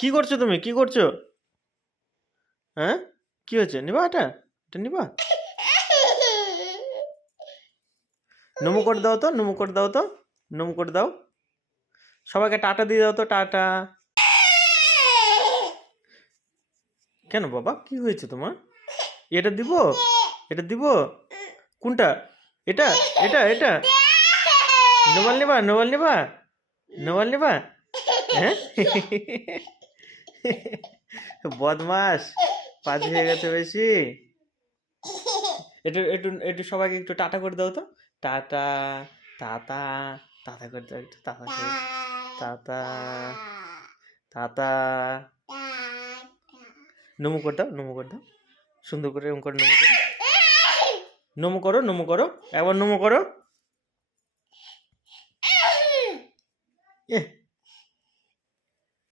কি করছো তুমি? কি করছো? হ্যাঁ, কি হয়েছে? নিবা এটা? এটা নিবা? নমো করে দাও তো, নমো করে দাও তো, নমো করে দাও। সবাইকে টাটা দিয়ে দাও তো, টাটা। কেন বাবা, কি হয়েছে তোমার? এটা দিব? এটা দিব? কোনটা? এটা? এটা এটা নোবাল নিবা? নোবাল নিবা? নোবাল নিবা? হ্যাঁ। বদমাস, পাজি হয়ে গেছে বেশি। একটু একটু একটু সবাইকে একটু টাটা করে দাও তো। টাটা, টাটা, টাটা করে দাও একটু, টাটা করে। Tata, tata. নমো করে দাও, নমো করে দাও। সুন্দর করে এরকম করে নমো করো। নমো করো, নমো করো। একবার নমো করো। এহ,